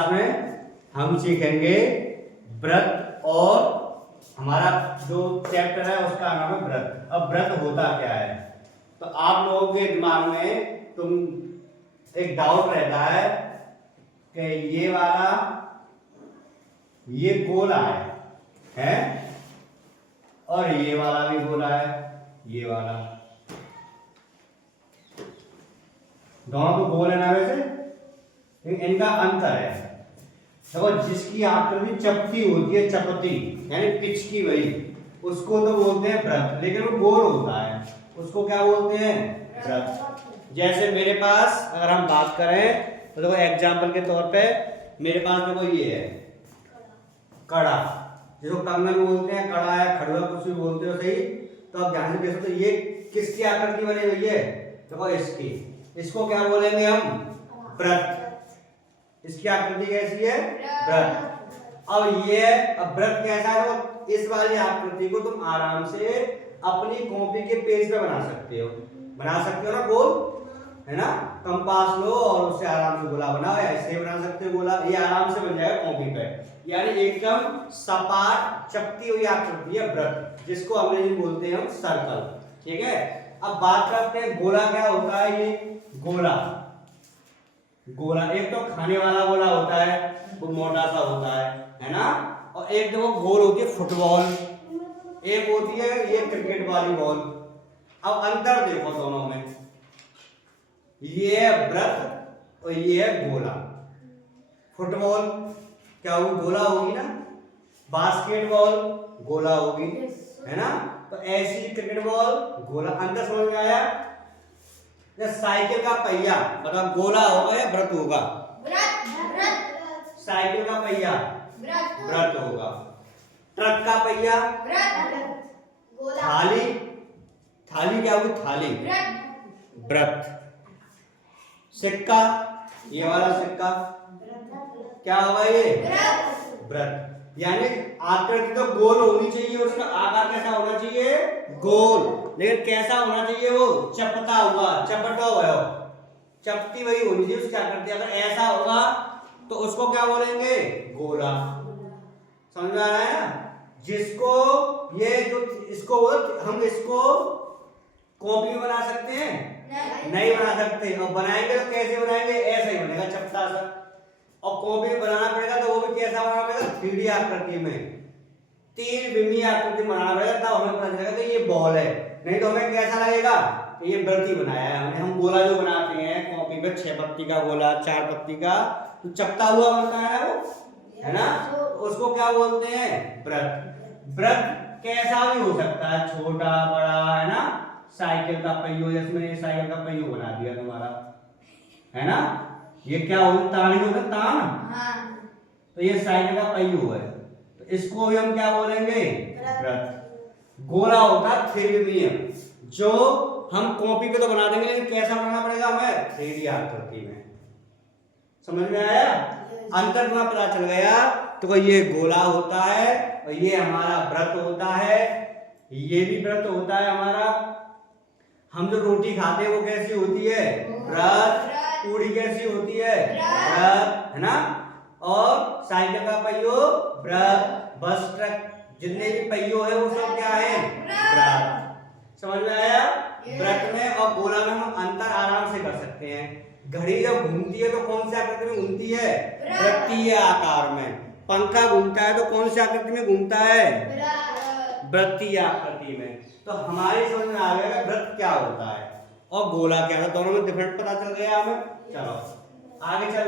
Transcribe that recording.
में हम सीखेंगे व्रत और हमारा जो चैप्टर है उसका नाम है व्रत। अब व्रत होता क्या है, तो आप लोगों के दिमाग में तुम एक डाउट रहता है कि ये वाला ये गोला है और ये वाला भी गोला है, ये वाला दोनों तो गोल है ना वैसे, लेकिन इनका अंतर है। देखो जिसकी आकृति चपटी होती है, चपटी यानी पिच की वही, उसको तो बोलते हैं व्रत, लेकिन वो गोल होता है उसको क्या बोलते हैं, व्रत। जैसे मेरे पास अगर हम बात करें तो देखो एग्जाम्पल के तौर पे मेरे पास देखो ये है कड़ा, जिसको कंगन बोलते हैं, कड़ा है, खड़ुआ कुछ भी बोलते हो सही। तो आप ध्यान से देख सकते हो ये किसकी आकृति बनी हुई है, देखो इसकी, इसको क्या बोलेंगे हम, व्रत। इसकी आकृति कैसी है, व्रत। अब ये अब व्रत कैसा है, तो इस वाली आकृति को तुम आराम से अपनी कॉपी के पेज पे बना सकते हो ना, गोल है ना। कंपास लो और उससे आराम से गोला बनाओ, या ऐसे बना सकते हो गोला, ये आराम से बन जाएगा कॉपी पे। यानी एकदम सपाट चपटी हुई आकृति है व्रत, जिसको अंग्रेजी में बोलते हैं हम सर्कल। ठीक है, अब बात करते हैं गोला क्या होता है। ये गोला एक तो खाने वाला गोला होता है, वो मोटा सा होता है ना। और एक देखो गोल होती है फुटबॉल, एक होती है ये क्रिकेट वाली बॉल। अब अंतर देखो दोनों में, ये है व्रत और ये है गोला। फुटबॉल क्या होगी, गोला होगी ना, बास्केटबॉल गोला होगी, है ना। तो ऐसी क्रिकेट बॉल गोला, अंतर समझ में आया। साइकिल का पहिया मतलब गोला होगा या व्रत होगा, साइकिल का पहिया व्रत होगा, ट्रक का पहिया थाली, थाली क्या होगी, थाली व्रत। सिक्का, ये वाला सिक्का क्या होगा, ये व्रत। यानी आकृति तो गोल होनी चाहिए, उसका आकार कैसा होना चाहिए, गोल, लेकिन कैसा होना चाहिए, वो चपटा हुआ, चपटा हुआ, चपटी वही होनी चाहिए उसकी आकृति। अगर ऐसा होगा तो उसको क्या बोलेंगे, गोला। समझ में आ रहा है ना। जिसको ये जो इसको हम इसको कॉपी में बना सकते हैं, नहीं बना सकते। और बनाएंगे तो कैसे बनाएंगे, ऐसा ही बनेगा चपटा सा। और कॉपी में बनाना पड़ेगा तो वो भी कैसा बनाना पड़ेगा, 3D आकृति में, 3 विमीय आकृति बनाना पड़ेगा, तब हमें पता चलेगा कि ये बॉल है। नहीं तो हमें कैसा लगेगा कि ये व्रत ही बनाया है हमने। हम गोला जो बनाते हैं कॉपी पे, 6 पत्ती का गोला, 4 पत्ती का, तो चपटा हुआ बनता है वो, है ना। उसको क्या बोलते हैं, व्रत। व्रत कैसा भी हो सकता है, छोटा बड़ा, है ना। साइकिल का पहियो, जिसमें साइकिल का पहियो बना दिया तुम्हारा, है ना। ये क्या होगा, तान होगा, तान। तो ये साइकिल का पहियो है, तो इसको भी हम क्या बोलेंगे, व्रत। गोला होता है 3D, जो हम कॉपी पे तो बना देंगे, लेकिन कैसा बनाना पड़ेगा हमें, 3D आकृति में। समझ में आया, अंतर तुम्हें पता चल गया। तो ये गोला होता है और ये हमारा व्रत होता है, ये भी व्रत होता है हमारा। हम जो रोटी खाते हैं वो कैसी होती है, व्रत। पूरी कैसी होती है, व्रत, है ना। और साइकिल का पहियो व्रत, बस ट्रक जितने भी पहियो है वो सब क्या है, व्रत। समझ में आया। व्रत में और गोला में हम अंतर आराम से कर सकते हैं। घड़ी जब घूमती है तो कौन सी आकृति में घूमती है, वृत्तीय आकार में। पंखा घूमता है तो कौन सी आकृति में घूमता है, वृत्तीय आकृति में। तो हमारी समझ में आ गया व्रत क्या होता है और गोला क्या है, दोनों में डिफरेंट पता चल गया हमें। चलो आगे चल